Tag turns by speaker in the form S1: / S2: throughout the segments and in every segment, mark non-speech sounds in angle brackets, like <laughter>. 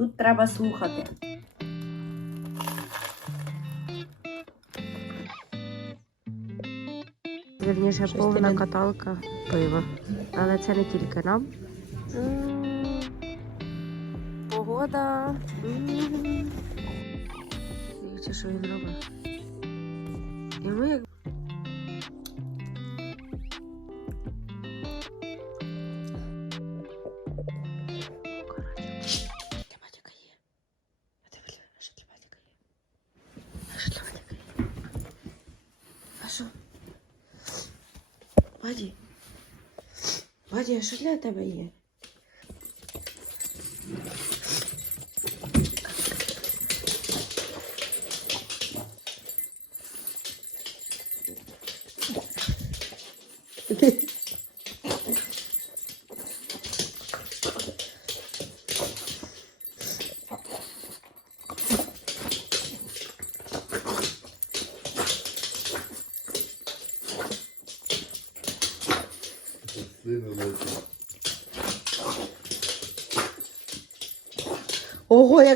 S1: Тут треба слухати.
S2: Вірніше, повна
S1: не-
S2: каталка пива. Але це не тільки нам. Погода. Дивіться, що він робить. І ми як. Баді, а що для тебе є?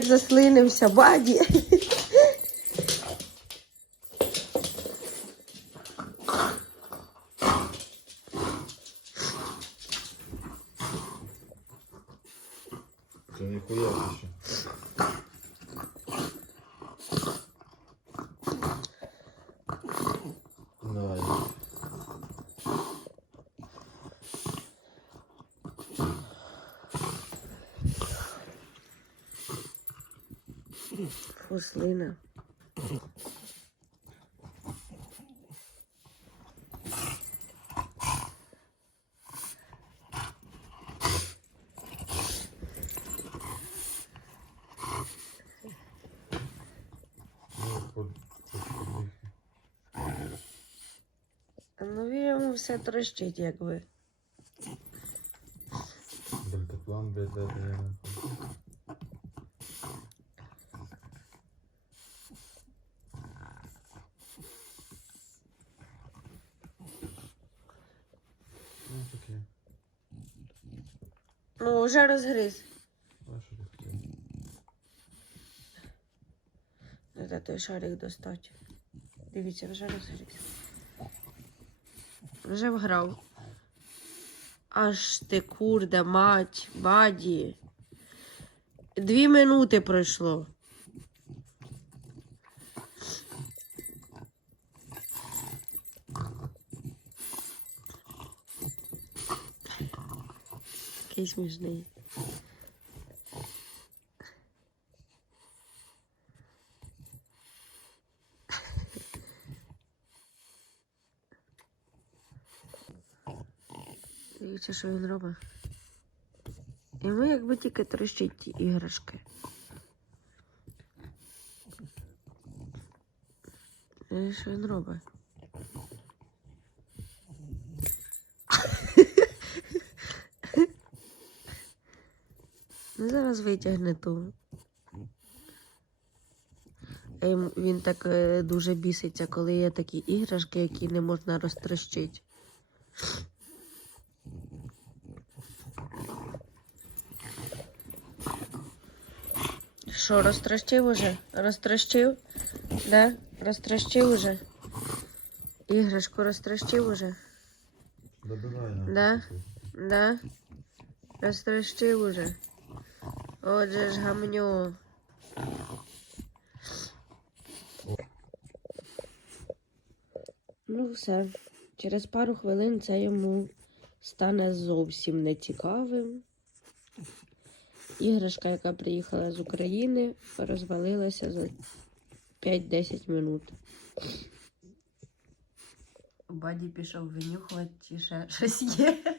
S2: Як баді.
S3: Це ніхуя ще.
S2: Фу, слина.
S3: Ну,
S2: йому все трощить, якби.
S3: Дельтаплан, блядь, дати я нахуй. Ну, таке.
S2: Ну, вже розгриз. Треба той шарик достати. Дивіться, вже розгриз. Вже вграв. Аж ти курда, мать, баді. Дві минути пройшло. Такий смішний. Дивіться, що він робить. Йому якби тільки трощить ті іграшки. Що він робить? Ну, зараз витягне ту. Він так е, дуже біситься, коли є такі іграшки, які не можна розтрощити. Що, розтрощив уже? Розтрощив? Да? Розтрощив уже? Іграшку розтрощив уже?
S3: Добирай.
S2: Да? Да? Розтрощив уже? Отже ж гамню. Ну, все. Через пару хвилин це йому стане зовсім нецікавим. Іграшка, яка приїхала з України, розвалилася за 5-10 минут. Баді пішов винюхувати, чи ще щось є.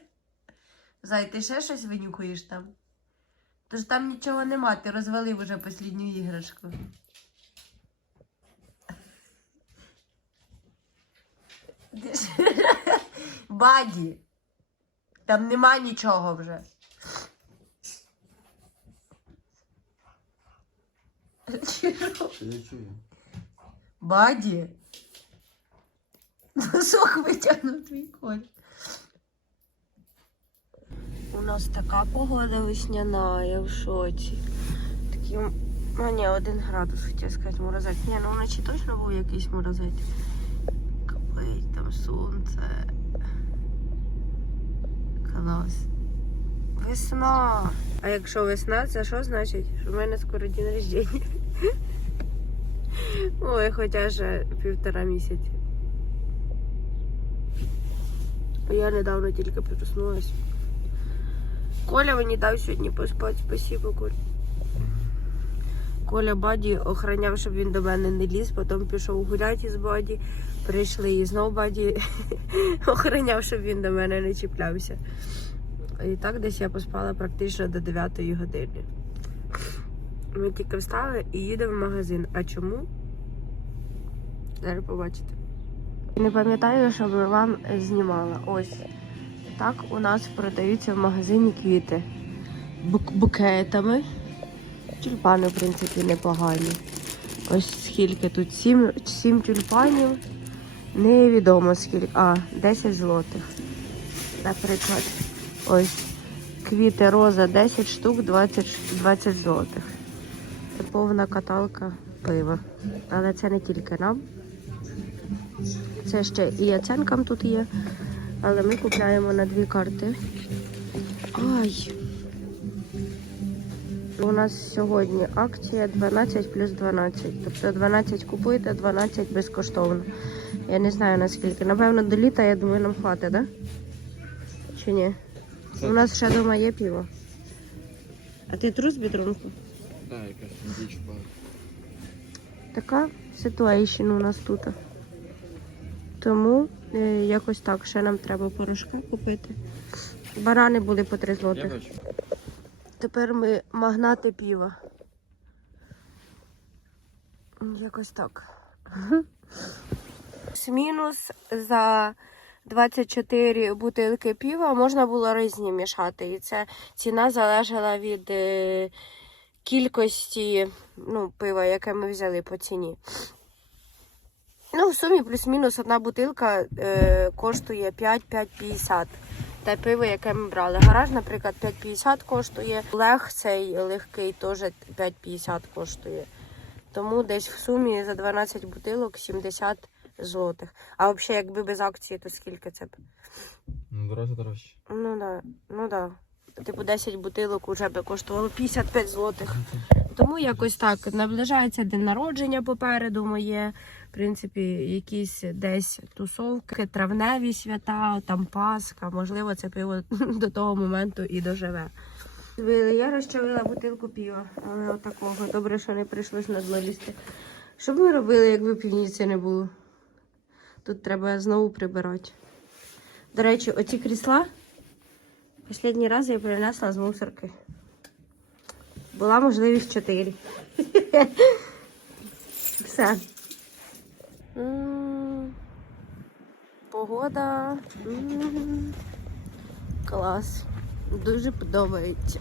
S2: Зай, ти ще щось винюхуєш там? Тож там нічого нема, ти розвалив уже останню іграшку. Баді! Там нема нічого вже. Баді. Носок витягнув твій коль. У нас така погода весняна, я в шоці. такий, ну ні, один градус, хотів сказати, морозець. Ні, ну вночі точно був якийсь морозець. Капить, там сонце. Клас. Весна. А якщо весна, це що значить? Що в мене скоро день рождення. <laughs> Ой, хоча ж півтора місяці. Я недавно тільки проснулась. Коля мені дав сьогодні поспати, спасибо, Коль. Коля Баді охраняв, щоб він до мене не ліз, потім пішов гуляти з Баді. Прийшли і знов Баді <laughs> охраняв, щоб він до мене не чіплявся. І так десь я поспала практично до 9 години. Ми тільки встали і їдемо в магазин. А чому? Зараз побачите. Не пам'ятаю, щоб вам знімала. Ось так у нас продаються в магазині квіти Бук- букетами. Тюльпани, в принципі, непогані. Ось скільки тут? Сім, сім тюльпанів. Невідомо скільки. А, 10 злотих. Наприклад. Ось. Квіти роза 10 штук, 20, 20 злотих. Це повна каталка пива. Але це не тільки нам. Це ще і яценкам тут є. Але ми купляємо на дві карти. Ай! У нас сьогодні акція 12 плюс 12. Тобто 12 купуєте, 12 безкоштовно. Я не знаю наскільки. Напевно, до літа, я думаю, нам хватить, да? Чи ні? У нас ще вдома є пиво. А ти трус бідрунку?
S3: Так, якась діч
S2: Така ситуація у нас тут. Тому якось так, ще нам треба порошка купити. Барани були по 3
S3: Я
S2: злотих. Тепер ми магнати піва. Якось так. Мінус за 24 бутилки піва можна було різні мішати. І це ціна залежала від е, кількості ну, пива, яке ми взяли по ціні. Ну, в сумі плюс-мінус одна бутилка е, коштує 5-5,50. Те пиво, яке ми брали. Гараж, наприклад, 5,50 коштує. Лег цей легкий теж 5,50 коштує. Тому десь в сумі за 12 бутилок 70 злотих. А взагалі, якби без акції, то скільки це б?
S3: Ну, дорожче, дорожче.
S2: Ну да, ну да. Типу 10 бутилок вже би коштувало 55 злотих. Тому якось так наближається день народження попереду моє. В принципі, якісь десь тусовки, травневі свята, там Пасха. Можливо, це пиво <laughs> до того моменту і доживе. Я розчавила бутилку пива, але отакого. Добре, що не прийшлось на дно лізти. Що б ми робили, якби півніці не було? Тут треба знову прибирати. До речі, оці крісла Останній раз я принесла з мусорки. Була можливість 4. <laughs> Все. Погода. Клас. Дуже подобається.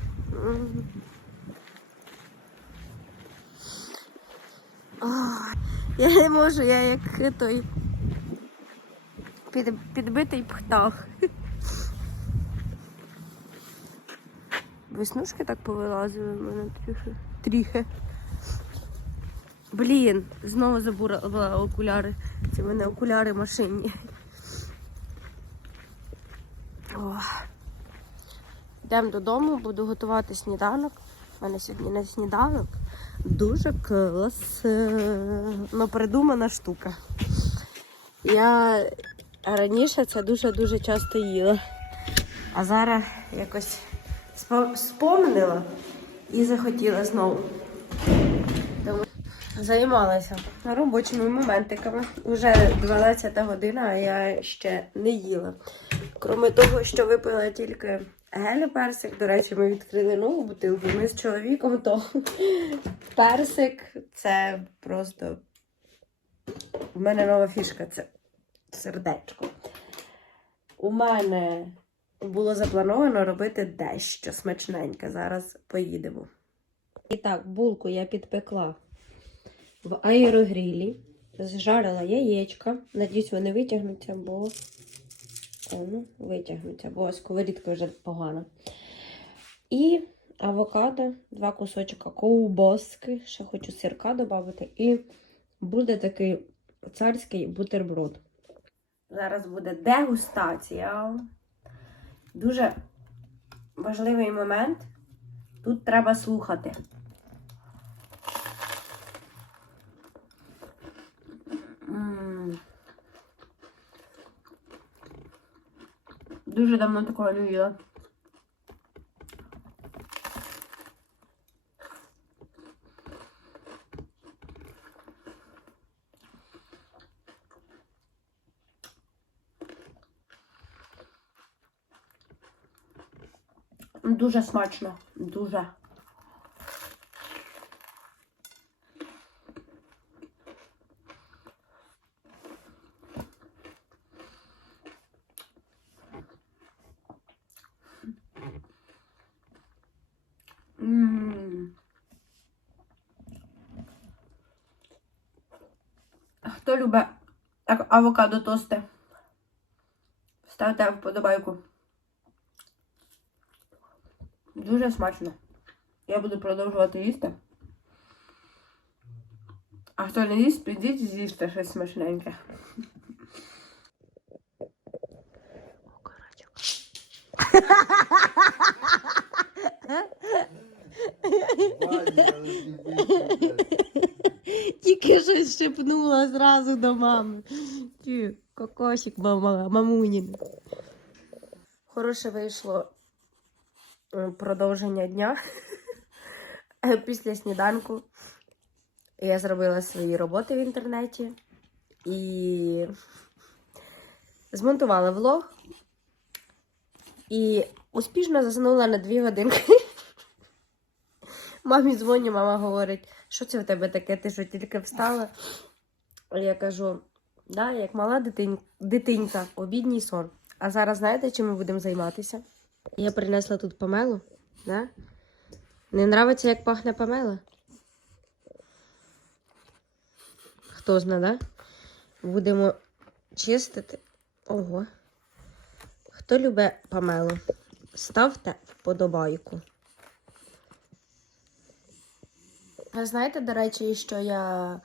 S2: Я не можу, я як той під, підбитий птах. Веснушки так повилазили в мене трохи. Тріхи. Блін, знову забула окуляри. Це в мене окуляри машинні. О. Йдемо додому, буду готувати сніданок. У мене сьогодні на сніданок дуже класно придумана штука. Я раніше це дуже-дуже часто їла. А зараз якось спо- спомнила і захотіла знову. Займалася робочими моментиками. Уже 12 година, а я ще не їла. Крім того, що випила тільки гель персик. До речі, ми відкрили нову бутилку. Ми з чоловіком, то <laughs> персик це просто. У мене нова фішка це сердечко. У мене було заплановано робити дещо смачненьке. Зараз поїдемо. І так, булку я підпекла в аерогрілі, зжарила яєчка. Надіюсь, вони витягнуться, бо ну, витягнуться, бо сковорідка вже погана. І авокадо, два кусочка ковбаски, ще хочу сирка додати, і буде такий царський бутерброд. Зараз буде дегустація. Дуже важливий момент. Тут треба слухати. Дуже давно такого не їла. Дуже смачно. Дуже. М. Хто любить ак- авокадо тости? Ставте вподобайку. Дуже смачно. Я буду продовжувати їсти. А хто не їсть, підіть і з'їсти щось смачненьке. Тільки щось шепнула зразу до мами. Ті, кокосик мама, мамунін. Хороше вийшло е, продовження дня. Після сніданку я зробила свої роботи в інтернеті і змонтувала влог. І успішно заснула на дві годинки. Мамі дзвоню, мама говорить, що це в тебе таке, ти що тільки встала? Я кажу, да, як мала дитин... дитинка, обідній сон. А зараз знаєте, чим ми будемо займатися? Я принесла тут помелу, да? Не нравиться, як пахне помела? Хто зна, да? Будемо чистити. Ого. Хто любить помелу? Ставте вподобайку. А знаєте, до речі, що я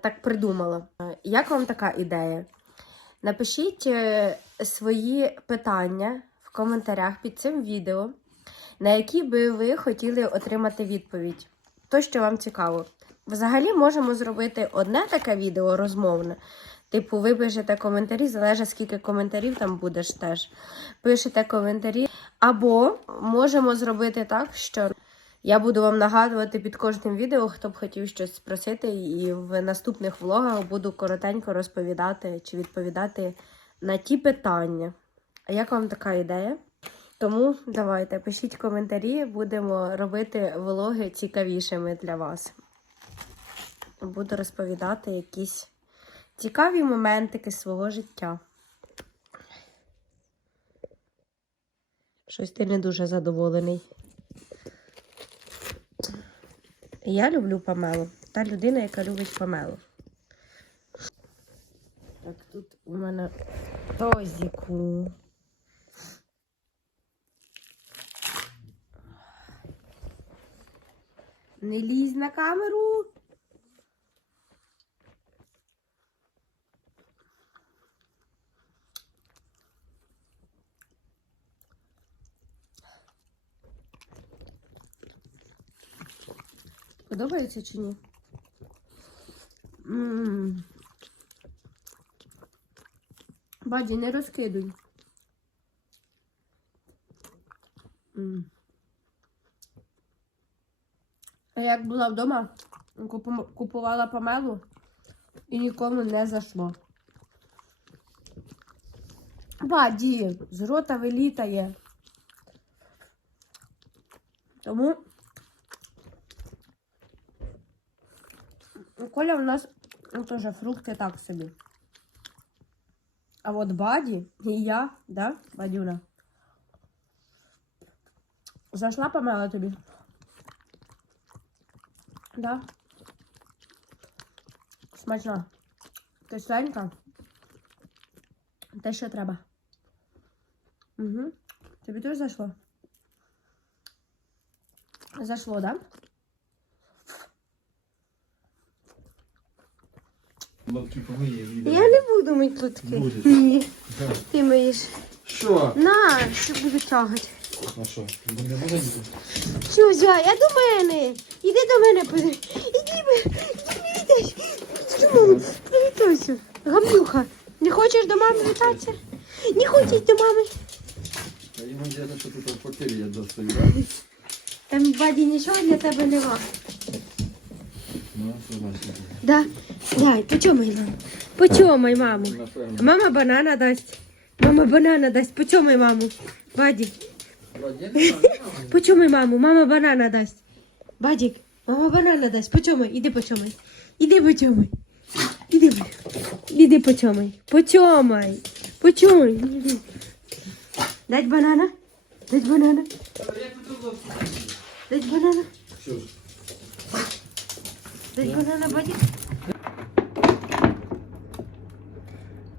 S2: так придумала? Е, Як вам така ідея? Напишіть е, свої питання в коментарях під цим відео, на які би ви хотіли отримати відповідь. То, що вам цікаво. Взагалі можемо зробити одне таке відео розмовне. Типу, ви пишете коментарі, залежить скільки коментарів там будеш теж. Пишете коментарі. Або можемо зробити так, що я буду вам нагадувати під кожним відео, хто б хотів щось спросити, і в наступних влогах буду коротенько розповідати чи відповідати на ті питання. А як вам така ідея? Тому давайте пишіть коментарі, будемо робити влоги цікавішими для вас. Буду розповідати якісь цікаві моментики свого життя. Щось ти не дуже задоволений. Я люблю Памелу. Та людина, яка любить Памелу. Так, тут у мене тозіку. Не лізь на камеру. Подобається чи ні? Баді, не розкидуй. А як була вдома, купувала помелу і нікому не зайшло. Баді, з рота вилітає. Тому Коля у нас ну, теж фрукти так собі. А от Баді і я, да, Бадюна? Зайшла помела тобі? Да? Смачно. Кисленька. Те, що треба. Угу. Тобі теж зайшло? Зашло, да?
S3: Лодки помиє,
S2: Я не буду мити лутки.
S3: Будеш.
S2: Ні. Ти миєш.
S3: Що?
S2: На, що буду тягати.
S3: А що? Не буде ніде?
S2: Що, зя, я до мене. Іди до мене, поди. Іди, іди, іди. Привітайся. Гамбюха, не хочеш до мами вітатися? Не хочеш до мами?
S3: А йому десь що тут в квартирі я достаю, да?
S2: Там баді нічого для тебе нема. Да. Дай, почомай маму. Почомай маму. Мама банана дасть. Мама банана дасть. Почомай маму. Баді. Почомай маму. Мама банана дасть. Бадік, мама банана дасть. Почомай. Іди почомай. Іди почомай. Іди. Іди. Почомай. Почомай. Іди. Дать банана. Дать банана. Дать банана.
S3: Що ж?
S2: Дать банана, Бадік.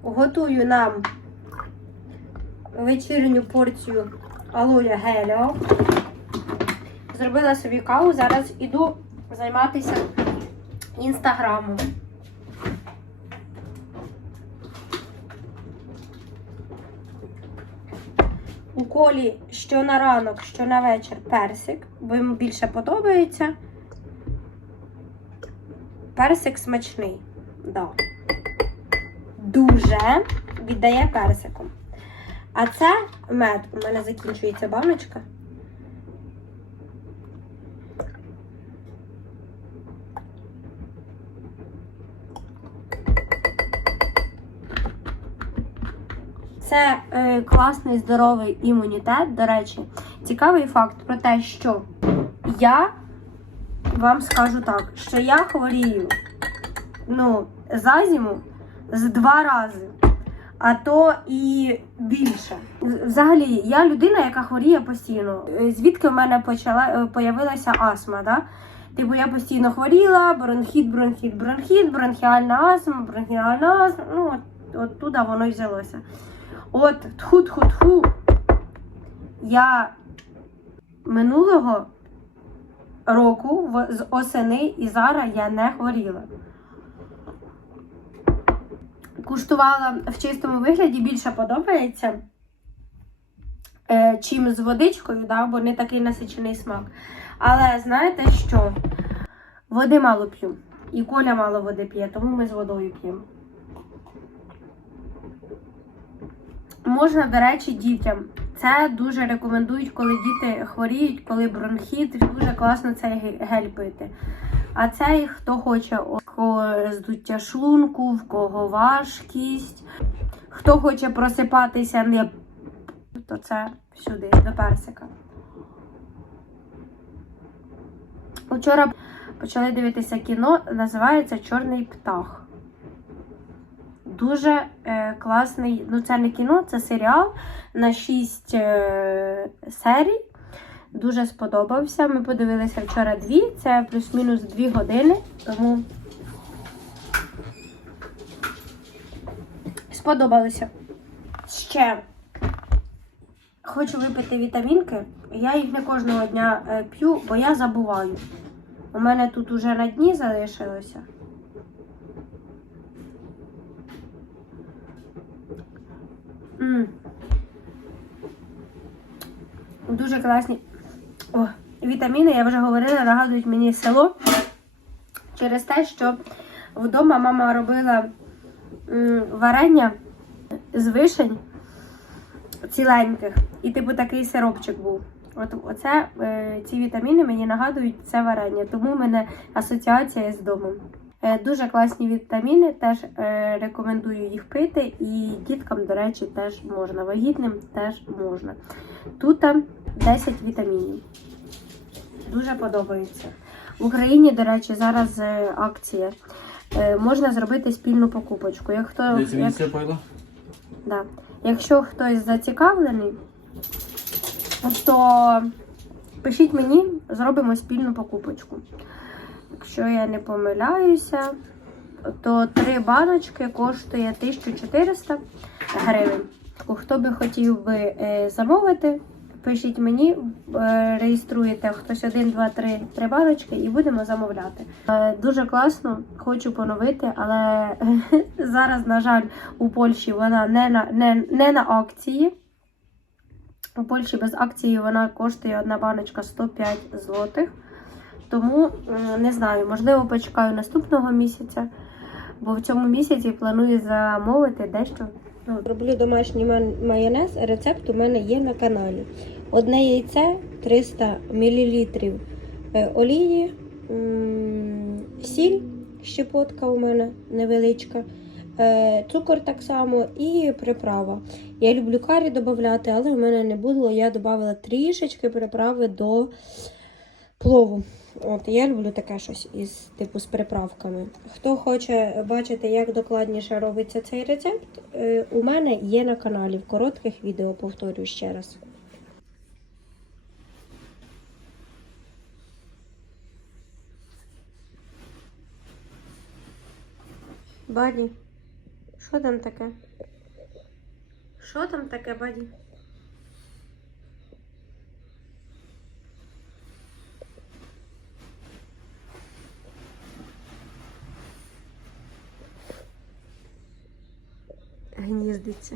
S2: Готую нам вечірню порцію алоя геліо. Зробила собі каву, зараз іду займатися інстаграмом. У колі що на ранок, що на вечір персик, бо йому більше подобається. Персик смачний. Да. Дуже віддає персиком. А це мед. У мене закінчується баночка. Це е, класний здоровий імунітет. До речі, цікавий факт про те, що я вам скажу так, що я хворію ну, за зиму з два рази, а то і більше. Взагалі, я людина, яка хворіє постійно. Звідки в мене почала е, появилася астма? Да? Типу я постійно хворіла, бронхіт, бронхіт, бронхіт, бронхіальна астма, бронхіальна астма. Ну, от, от воно й взялося. От тху-тху-тху. Я минулого року з осени і зараз я не хворіла. Куштувала в чистому вигляді більше подобається, е, чим з водичкою, да, бо не такий насичений смак. Але знаєте що? Води мало п'ю. І Коля мало води п'є, тому ми з водою п'ємо. Можна, до речі, дітям. Це дуже рекомендують, коли діти хворіють, коли бронхіт, дуже класно цей ге- гель пити. А цей, хто хоче, здуття шлунку, в кого важкість, хто хоче просипатися не то це сюди, до персика. Вчора почали дивитися кіно, називається Чорний птах. Дуже е, класний. Ну, це не кіно, це серіал на 6 е, серій. Дуже сподобався. Ми подивилися вчора дві, це плюс-мінус дві години. Тому сподобалося. Ще хочу випити вітамінки. Я їх не кожного дня е, п'ю, бо я забуваю. У мене тут уже на дні залишилося. Дуже класні. О, вітаміни, я вже говорила, нагадують мені село через те, що вдома мама робила варення з вишень ціленьких. І типу такий сиропчик був. От оце е, ці вітаміни мені нагадують це варення, тому в мене асоціація з домом. Е, дуже класні вітаміни, теж е, рекомендую їх пити. І діткам, до речі, теж можна. Вагітним теж можна. Тут 10 вітамінів. Дуже подобається. В Україні, до речі, зараз е, акція. Можна зробити спільну покупочку. Як хто, як, да. Якщо хтось зацікавлений, то пишіть мені, зробимо спільну покупочку. Якщо я не помиляюся, то три баночки коштує 1400 гривень. Хто би хотів би е, замовити, пишіть мені, е, реєструєте хтось один, два, три, три баночки і будемо замовляти. Е, Дуже класно, хочу поновити, але <laughs> зараз, на жаль, у Польщі вона не на, не, не на акції. У Польщі без акції вона коштує одна баночка 105 злотих. Тому не знаю, можливо, почекаю наступного місяця, бо в цьому місяці планую замовити дещо. Ну, роблю домашній майонез. Рецепт у мене є на каналі. Одне яйце 300 мл олії, сіль, щепотка у мене невеличка, е, цукор так само і приправа. Я люблю карі додати, але в мене не було. Я додала трішечки приправи до плову. От я люблю таке щось із типу з приправками. Хто хоче бачити, як докладніше робиться цей рецепт, е, у мене є на каналі в коротких відео, повторюю ще раз. Баді, що там таке? Що там таке, баді? ভেঙে দিচ্ছে